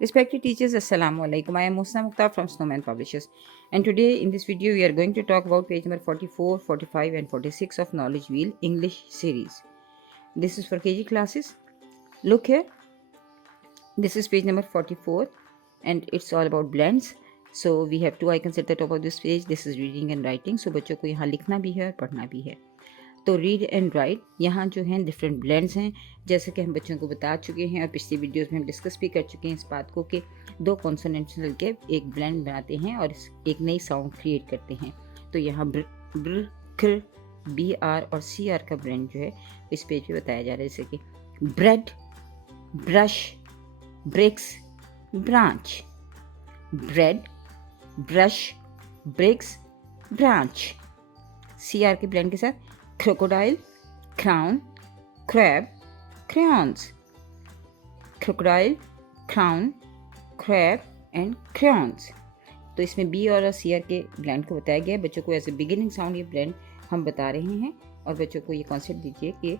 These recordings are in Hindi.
Respected teachers, Assalamu alaikum. I am Musna Mukhtar from Snowman Publishers, and today in this video we are going to talk about page number 44, 45 and 46 of Knowledge Wheel English series. This is for KG classes. Look here. This is page number 44 and it's all about blends. So we have two icons at the top of this page. This is reading and writing. So बच्चों को यहाँ लिखना भी है और पढ़ना भी है. तो रीड एंड राइट यहाँ जो हैं डिफरेंट ब्लेंड्स हैं, जैसे कि हम बच्चों को बता चुके हैं और पिछली वीडियोस में हम डिस्कस भी कर चुके हैं इस बात को कि दो कॉन्सोनेंट्स मिलके एक ब्लेंड बनाते हैं और एक नई साउंड क्रिएट करते हैं. तो यहाँ ब्र ख बी आर और सी आर का ब्लेंड जो है इस पेज पे बताया जा रहा है, जैसे कि bread, brush, bricks, branch. Bread, brush, bricks, branch. C R के ब्लेंड के साथ crocodile, crown, crab, crayons. crocodile, crown, crab and crayons. तो इसमें बी और सी आर के ब्लेंड को बताया गया है. बच्चों को एज ए बिगिनिंग साउंड ये ब्लेंड हम बता रहे हैं और बच्चों को ये कॉन्सेप्ट दीजिए कि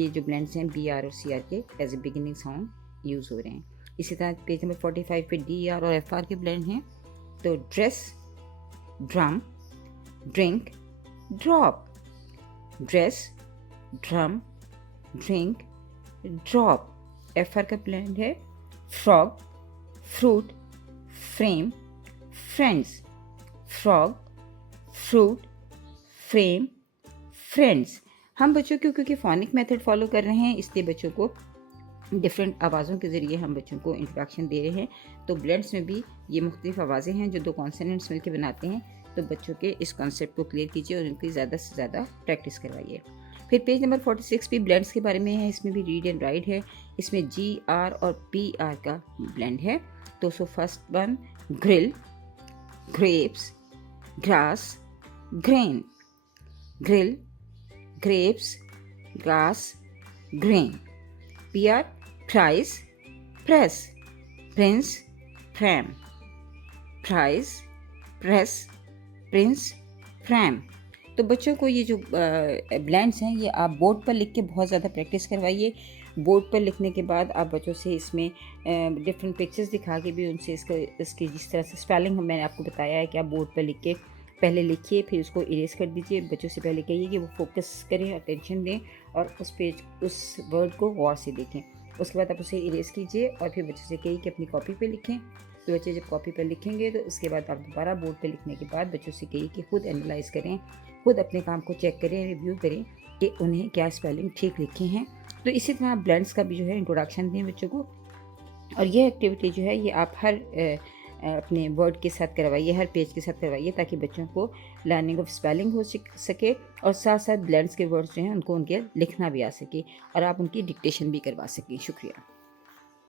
ये जो ब्लेंड्स हैं बी आर और सी आर के as a beginning sound use हो रहे हैं. इसी तरह पेज नंबर 45 पे डी आर और एफ आर के ब्लेंड हैं. तो dress, drum, drink, drop. Dress, drum, drink, drop. F R का ब्लेंड है frog, fruit, frame, friends. Frog, fruit, frame, friends. हम बच्चों को क्योंकि फोनिक मेथड फॉलो कर रहे हैं इसलिए बच्चों को डिफरेंट आवाज़ों के ज़रिए हम बच्चों को इंट्रोडक्शन दे रहे हैं. तो ब्लेंड्स में भी ये मुख्तलिफ आवाज़ें हैं जो दो कॉन्सोनेंट्स मिलकर बनाते हैं. तो बच्चों के इस कॉन्सेप्ट को क्लियर कीजिए और इनकी ज़्यादा से ज़्यादा प्रैक्टिस करवाइए. फिर पेज नंबर 46 भी ब्लेंड्स के बारे में है. इसमें भी रीड एंड राइट है. इसमें जी आर और पी आर का ब्लेंड है. तो so first one grill, grapes, grass, grain. Grill, grapes, grass, grain. P R price, press, Prince, frame. Price, press, Prince, frame. तो बच्चों को ये जो ब्लेंड्स हैं ये आप बोर्ड पर लिख के बहुत ज़्यादा प्रैक्टिस करवाइए. बोर्ड पर लिखने के बाद आप बच्चों से इसमें डिफरेंट पिक्चर्स दिखा के भी उनसे इसकी जिस तरह से स्पेलिंग मैंने आपको बताया है कि आप बोर्ड पर लिख के पहले लिखिए, फिर उसको इरेज कर दीजिए. बच्चों से पहले कहिए कि वो फोकस करें, अटेंशन दें और उस वर्ड को गौर से देखें. उसके बाद आप उसे इरेज कीजिए और फिर बच्चों से कहिए कि अपनी कॉपी पे लिखें. तो बच्चे जब कॉपी पर लिखेंगे तो उसके बाद आप दोबारा बोर्ड पर लिखने के बाद बच्चों से कहिए कि खुद एनालाइज करें, खुद अपने काम को चेक करें, रिव्यू करें कि उन्हें क्या स्पेलिंग ठीक लिखे हैं. तो इसी तरह आप ब्लेंड्स का भी जो है इंट्रोडक्शन दें बच्चों को. और ये एक्टिविटी जो है ये आप हर अपने वर्ड के साथ करवाइए, हर पेज के साथ करवाइए ताकि बच्चों को लर्निंग ऑफ स्पेलिंग हो सके और साथ साथ ब्लेंड्स के वर्ड्स जो हैं उनको उनके लिखना भी आ सके और आप उनकी डिक्टेशन भी करवा सकें. शुक्रिया.